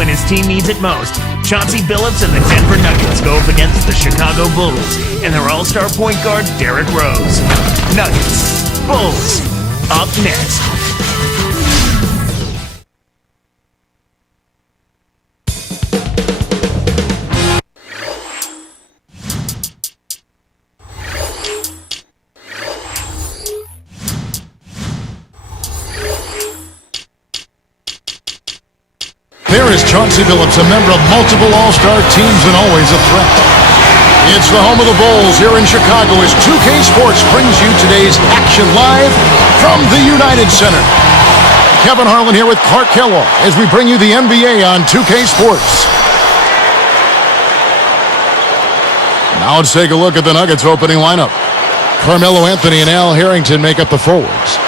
when his team needs it most. Chauncey Billups and the Denver Nuggets go up against the Chicago Bulls and their all-star point guard, Derrick Rose. Nuggets, Bulls, up next. There is Chauncey Billups, a member of multiple all-star teams and always a threat. It's the home of the Bulls here in Chicago as 2K Sports brings you today's action live from the United Center. Kevin Harlan here with Clark Kellogg as we bring you the NBA on 2K Sports. Now let's take a look at the Nuggets opening lineup. Carmelo Anthony and Al Harrington make up the forwards.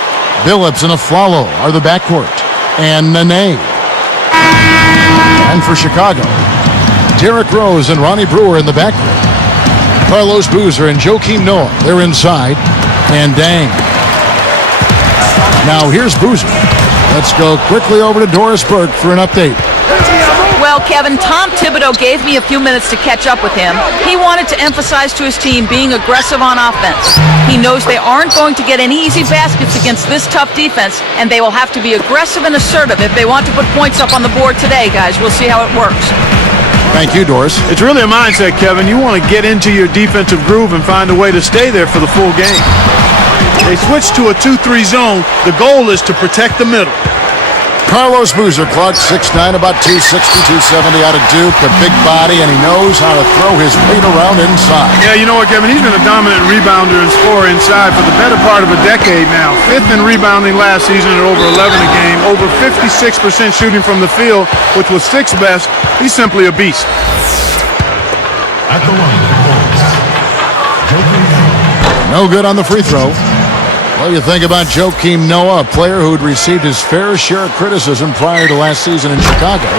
Billups and Aflalo are the backcourt. And Nene. And for Chicago, Derrick Rose and Ronnie Brewer in the backcourt. Carlos Boozer and Joakim Noah, they're inside. And Dang. Now here's Boozer. Let's go quickly over to Doris Burke for an update. Well, Kevin, Tom Thibodeau gave me a few minutes to catch up with him. He wanted to emphasize to his team being aggressive on offense. He knows they aren't going to get any easy baskets against this tough defense, and they will have to be aggressive and assertive if they want to put points up on the board today, guys. We'll see how it works. Thank you, Doris. It's really a mindset, Kevin. You want to get into your defensive groove and find a way to stay there for the full game. They switch to a 2-3 zone. The goal is to protect the middle. Carlos Boozer, Clark, 6'9", about 260, 270 out of Duke, a big body, and he knows how to throw his weight around inside. Yeah, you know what, Kevin? He's been a dominant rebounder and scorer inside for the better part of a decade now. 5th in rebounding last season at over 11 a game, over 56% shooting from the field, which was 6th best. He's simply a beast. At the line, no good on the free throw. What do you think about Joakim Noah, a player who had received his fair share of criticism prior to last season in Chicago?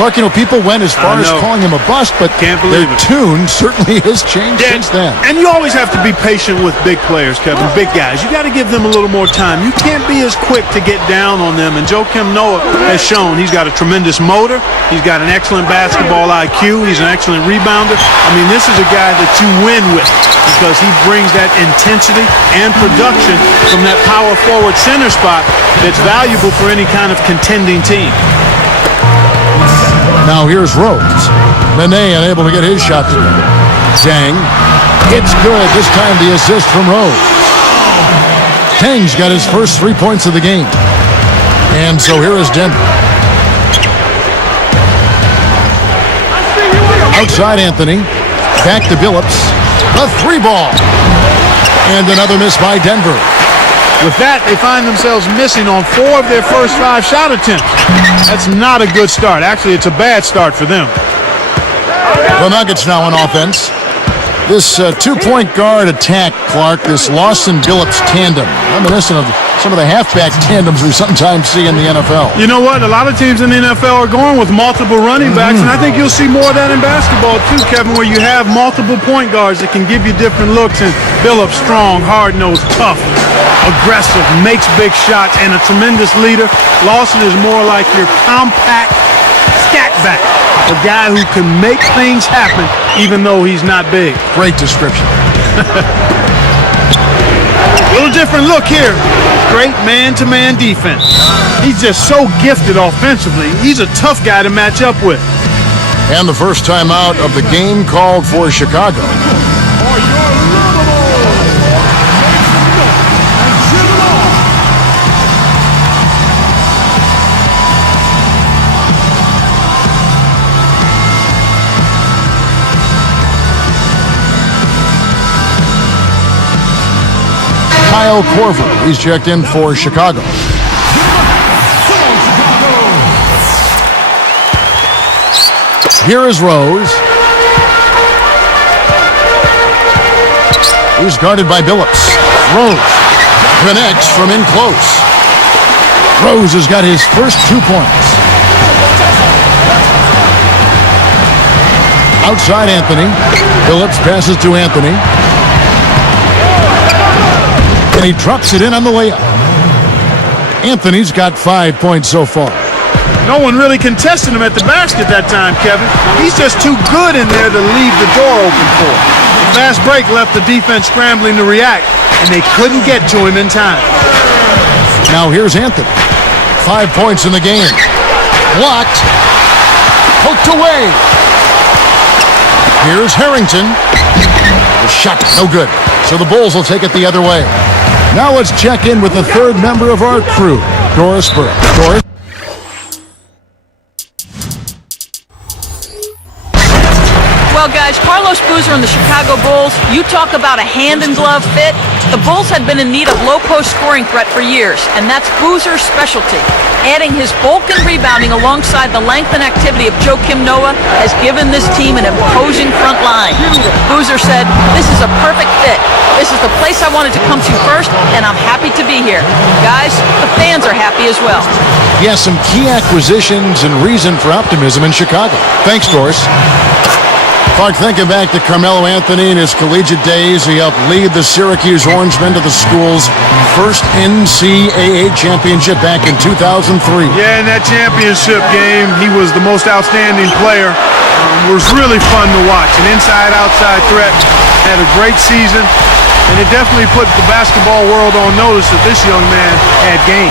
Clark, you know, people went as far as calling him a bust, but their tune certainly has changed since then. And you always have to be patient with big players, Kevin, big guys. You got to give them a little more time. You can't be as quick to get down on them, and Joakim Noah has shown he's got a tremendous motor. He's got an excellent basketball IQ. He's an excellent rebounder. I mean, this is a guy that you win with because he brings that intensity and production from that power forward center spot that's valuable for any kind of contending team. Now here's Rose. Nene unable to get his shot to go. Dang. It's good. This time the assist from Rose. Tang's got his first 3 points of the game. And so here is Denver. Outside Anthony. Back to Billups. A 3-ball. And another miss by Denver. With that, they find themselves missing on 4 of their first 5 shot attempts. That's not a good start. Actually, it's a bad start for them. The Nuggets now on offense. This two-point guard attack, Clark, this Lawson-Billups tandem, reminiscent of some of the halfback tandems we sometimes see in the NFL. You know what? A lot of teams in the NFL are going with multiple running backs, and I think you'll see more of that in basketball too, Kevin, where you have multiple point guards that can give you different looks, and Billups, strong, hard-nosed, tough, aggressive, makes big shots, and a tremendous leader. Lawson is more like your compact stat back, a guy who can make things happen even though he's not big. Great description. A little different look here. Great man-to-man defense. He's just so gifted offensively. He's a tough guy to match up with. And the first time out of the game called for Chicago. Kyle Korver, he's checked in for Chicago. Here is Rose. He's guarded by Billups. Rose connects from in close. Rose has got his first 2 points. Outside Anthony. Billups passes to Anthony. And he drops it in on the layup. Anthony's got 5 points so far. No one really contested him at the basket that time, Kevin. He's just too good in there to leave the door open for him. The fast break left the defense scrambling to react, and they couldn't get to him in time. Now here's Anthony. 5 points in the game. Blocked. Poked away. Here's Harrington. The shot, no good. So the Bulls will take it the other way. Now let's check in with the third member of our crew, Doris Burke. Doris? Well, guys, Carlos Boozer and the Chicago Bulls, you talk about a hand-in-glove fit. The Bulls had been in need of low-post scoring threat for years, and that's Boozer's specialty. Adding his bulk and rebounding alongside the length and activity of Joakim Noah has given this team an imposing front line. Boozer said, "This is a perfect fit. This is the place I wanted to come to first, and I'm happy to be here." Guys, the fans are happy as well. Yes, some key acquisitions and reason for optimism in Chicago. Thanks, Doris. Clark, thinking back to Carmelo Anthony in his collegiate days, he helped lead the Syracuse Orangemen to the school's first NCAA championship back in 2003. Yeah, in that championship game, he was the most outstanding player. It was really fun to watch. An inside-outside threat. Had a great season, and it definitely put the basketball world on notice that this young man had game.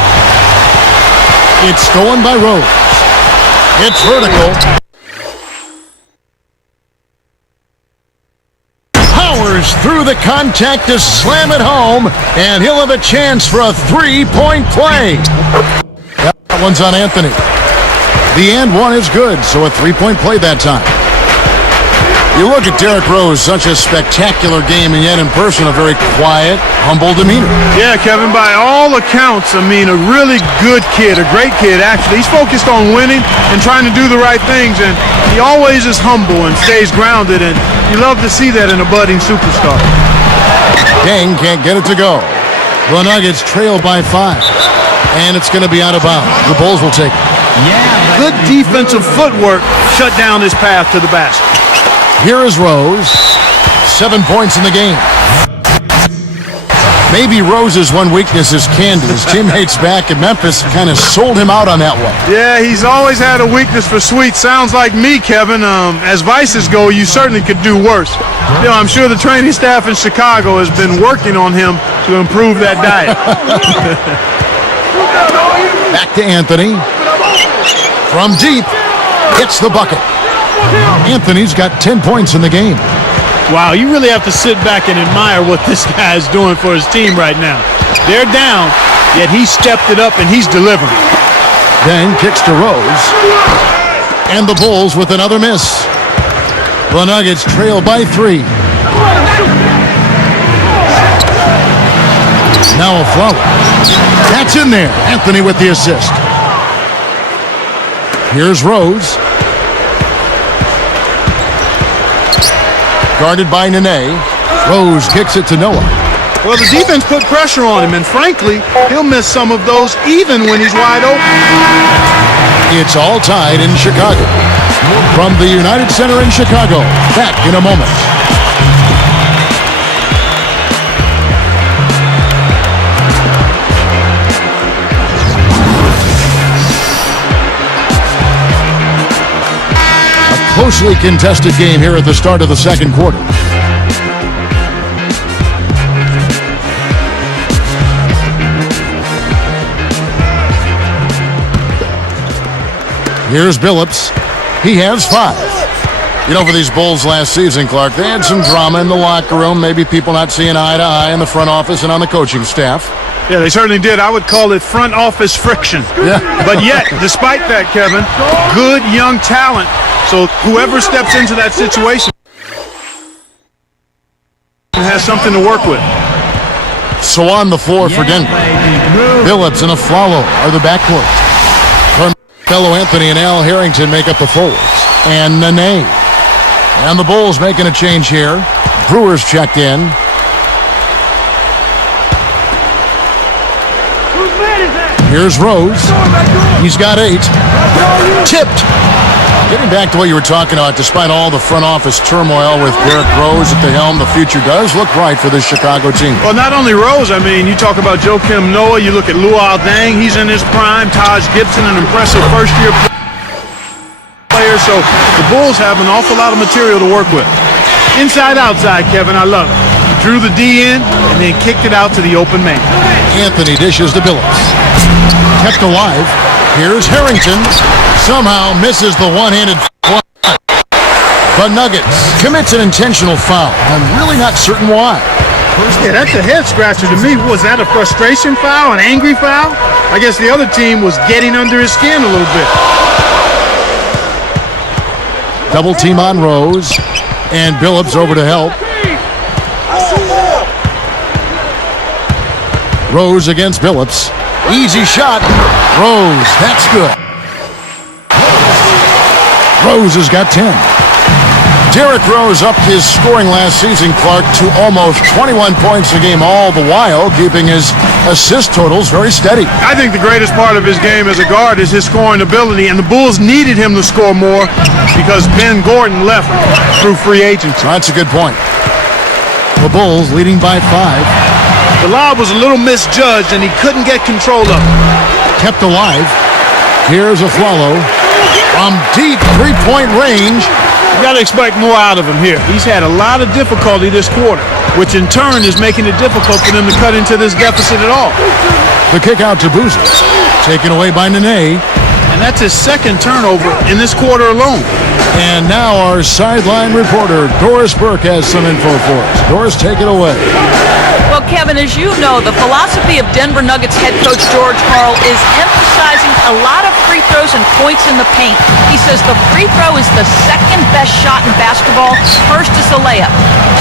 It's stolen by Rose. It's vertical. Powers through the contact to slam it home, and he'll have a chance for a three-point play. That one's on Anthony. The and one is good, so a three-point play that time. You look at Derrick Rose, such a spectacular game, and yet in person a very quiet, humble demeanor. Yeah, Kevin, by all accounts, I mean, a really good kid, a great kid, actually. He's focused on winning and trying to do the right things, and he always is humble and stays grounded, and you love to see that in a budding superstar. Deng can't get it to go. The Nuggets trail by 5, and it's going to be out of bounds. The Bulls will take it. Good defensive footwork shut down his path to the basket. Here is Rose. 7 points in the game. Maybe Rose's one weakness is candy. His teammates back in Memphis kind of sold him out on that one. Yeah, he's always had a weakness for sweets. Sounds like me, Kevin. As vices go, you certainly could do worse. You know, I'm sure the training staff in Chicago has been working on him to improve that diet. Back to Anthony. From deep, hits the bucket. Anthony's got 10 points in the game. Wow, you really have to sit back and admire what this guy is doing for his team right now. They're down, yet he stepped it up and he's delivering. Then kicks to Rose. And the Bulls with another miss. The Nuggets trail by 3. Now a flower. That's in there. Anthony with the assist. Here's Rose. Guarded by Nene. Rose kicks it to Noah. Well, the defense put pressure on him, and frankly, he'll miss some of those even when he's wide open. It's all tied in Chicago. From the United Center in Chicago, back in a moment. Closely contested game here at the start of the second quarter. Here's Billups. He has 5. You know, for these Bulls last season, Clark, they had some drama in the locker room, maybe people not seeing eye to eye in the front office and on the coaching staff. Yeah, they certainly did. I would call it front office friction. Yeah. But yet, despite that, Kevin, good young talent. So whoever steps into that situation has something to work with. So on the floor for Denver, Billups and Aflalo are the backcourt. Carmelo Anthony and Al Harrington make up the forwards. And Nene. And the Bulls making a change here. Brewers checked in. Here's Rose. He's got 8. Tipped. Getting back to what you were talking about, despite all the front office turmoil with Derrick Rose at the helm, the future does look bright for this Chicago team. Well, not only Rose, I mean, you talk about Joakim Noah, you look at Luol Deng, he's in his prime, Taj Gibson, an impressive first-year player, so the Bulls have an awful lot of material to work with. Inside, outside, Kevin, I love it. He drew the D in and then kicked it out to the open man. Anthony dishes to Billups. Kept alive. Here's Harrington. Somehow misses the one-handed one. The Nuggets commits an intentional foul. I'm really not certain why. Yeah, that's a head-scratcher to me. Was that a frustration foul, an angry foul? I guess the other team was getting under his skin a little bit. Double team on Rose. And Billups over to help. Rose against Billups. Easy shot. Rose, that's good. Rose has got 10. Derrick Rose upped his scoring last season, Clark, to almost 21 points a game, all the while keeping his assist totals very steady. I think the greatest part of his game as a guard is his scoring ability, and the Bulls needed him to score more because Ben Gordon left through free agency. That's a good point. The Bulls leading by 5. The lob was a little misjudged, and he couldn't get control of it. Kept alive. Here's a Flalo from deep three-point range. You got to expect more out of him here. He's had a lot of difficulty this quarter, which in turn is making it difficult for them to cut into this deficit at all. The kick out to Boozer. Taken away by Nene. And that's his second turnover in this quarter alone. And now our sideline reporter, Doris Burke, has some info for us. Doris, take it away. Well, Kevin, as you know, the philosophy of Denver Nuggets head coach George Karl is emphasizing a lot of free throws and points in the paint. He says the free throw is the second best shot in basketball. First is the layup.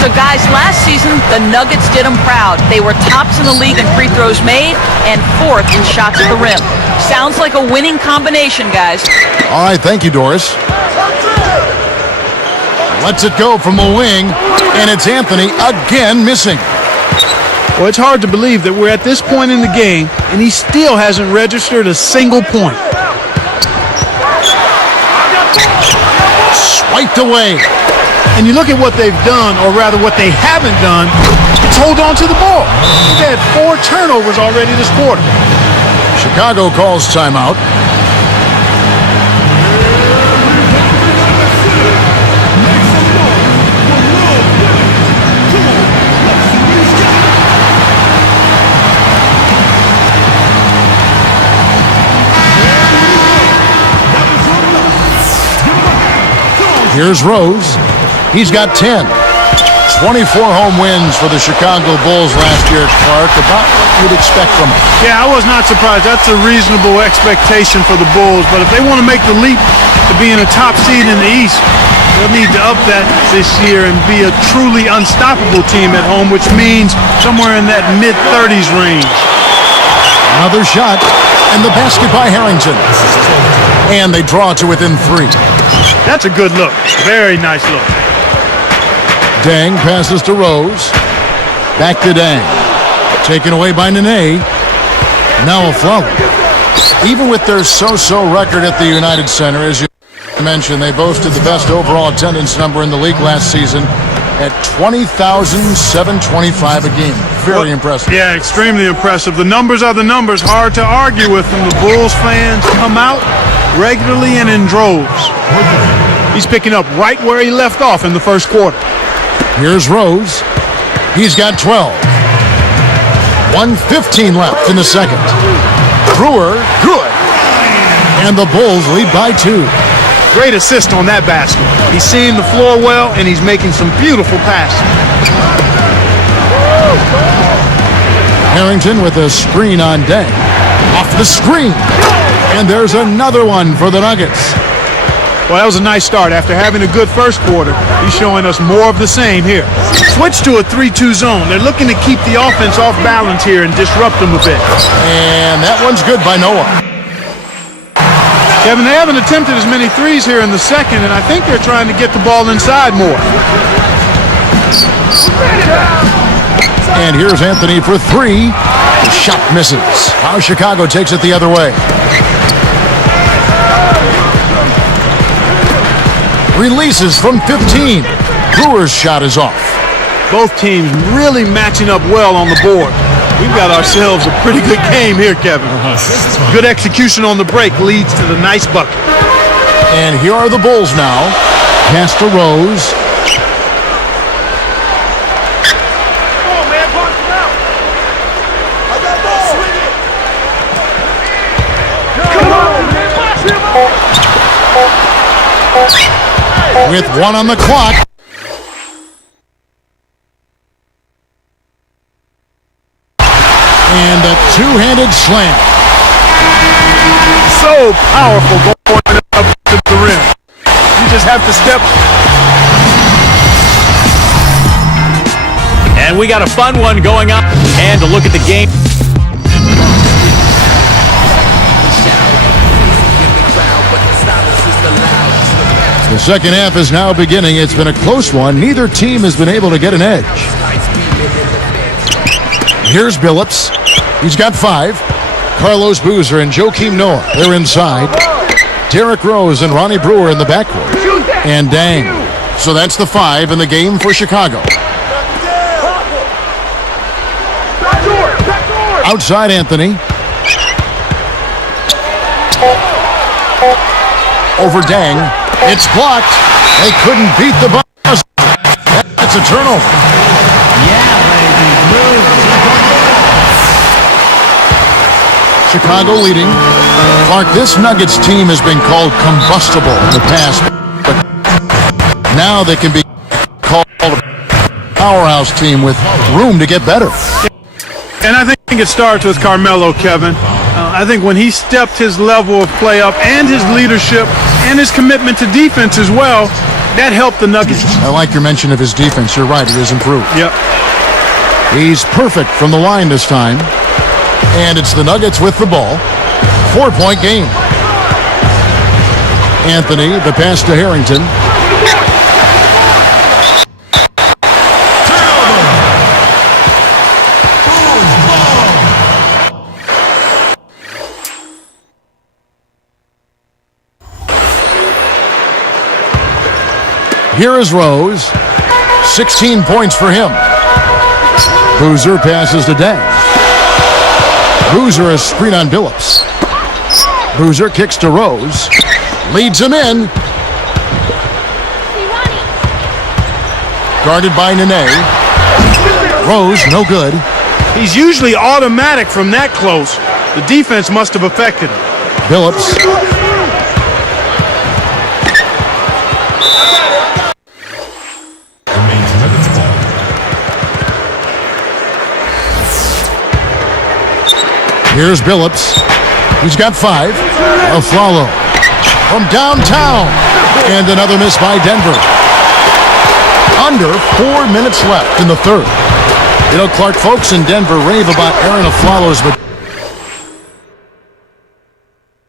So, guys, last season, the Nuggets did them proud. They were tops in the league in free throws made and 4th in shots at the rim. Sounds like a winning combination, guys. All right, thank you, Doris. Lets it go from the wing, and it's Anthony again missing. Well, it's hard to believe that we're at this point in the game, and he still hasn't registered a single point. Swiped away. And you look at what they've done, or rather what they haven't done, it's hold on to the ball. They've had 4 turnovers already this quarter. Chicago calls timeout. Here's Rose. He's got 10. 24 home wins for the Chicago Bulls last year, Clark. About what you'd expect from them. Yeah, I was not surprised. That's a reasonable expectation for the Bulls. But if they want to make the leap to being a top seed in the East, they'll need to up that this year and be a truly unstoppable team at home, which means somewhere in that mid-30s range. Another shot, and the basket by Harrington. And they draw to within 3. That's a good look. Very nice look. Deng passes to Rose. Back to Deng. Taken away by Nene. Now a foul. Even with their so-so record at the United Center, as you mentioned, they boasted the best overall attendance number in the league last season at 20,725 a game. Very impressive. Yeah, extremely impressive. The numbers are the numbers. Hard to argue with them. The Bulls fans come out regularly and in droves. He's picking up right where he left off in the first quarter. Here's Rose. He's got 12. 1:15 left in the second. Brewer, good. And the Bulls lead by 2. Great assist on that basket. He's seeing the floor well, and he's making some beautiful passes. Harrington with a screen on Deng. Off the screen. And there's another one for the Nuggets. Well, that was a nice start. After having a good first quarter, he's showing us more of the same here. Switch to a 3-2 zone. They're looking to keep the offense off balance here and disrupt them a bit. And that one's good by Noah. Kevin, they haven't attempted as many threes here in the second, and I think they're trying to get the ball inside more. And here's Anthony for 3. The Shot misses. Now Chicago takes it the other way. Releases from 15. Brewer's shot is off. Both teams really matching up well on the board. We've got ourselves a pretty good game here, Kevin. Good execution on the break leads to the nice bucket. And here are the Bulls now. Pass to Rose. With 1 on the clock. And a two-handed slam. So powerful going up to the rim. You just have to step. And we got a fun one going on. And to look at the game. The second half is now beginning. It's been a close one. Neither team has been able to get an edge. Here's Billups. He's got 5. Carlos Boozer and Joakim Noah, they're inside. Derrick Rose and Ronnie Brewer in the backcourt. And Dang. So that's the 5 in the game for Chicago. Outside Anthony. Over Dang. It's blocked. They couldn't beat the buzzer. That's a turnover. Chicago leading. Clark, this Nuggets team has been called combustible in the past, but now they can be called a powerhouse team with room to get better. And I think it starts with Carmelo, Kevin. I think when he stepped his level of play up and his leadership and his commitment to defense as well, that helped the Nuggets. I like your mention of his defense. You're right, it has improved. Yep. He's perfect from the line this time. And it's the Nuggets with the ball. 4-point game. Anthony, the pass to Harrington. Here is Rose. 16 points for him. Boozer passes to Dang. Boozer is screen on Billups. Boozer kicks to Rose. Leads him in. Guarded by Nene. Rose, no good. He's usually automatic from that close. The defense must have affected him. Billups. Here's Billups. He's got 5. A follow from downtown. And another miss by Denver. Under 4 minutes left in the third. You know, Clark, folks in Denver rave about Aaron Aflalo's, but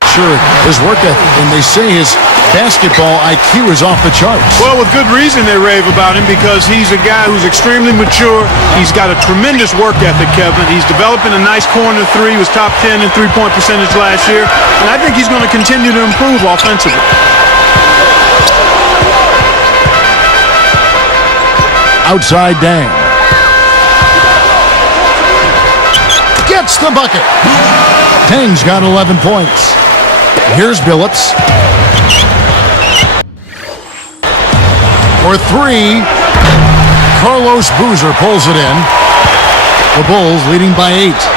sure his work ethic, and they say his basketball IQ is off the charts. Well, with good reason they rave about him, because he's a guy who's extremely mature. He's got a tremendous work ethic, Kevin. He's developing a nice corner 3. He was top 10 in three-point percentage last year. And I think he's going to continue to improve offensively. Outside Dang. Gets the bucket. Dang's got 11 points. Here's Billups. For 3. Carlos Boozer pulls it in. The Bulls leading by 8.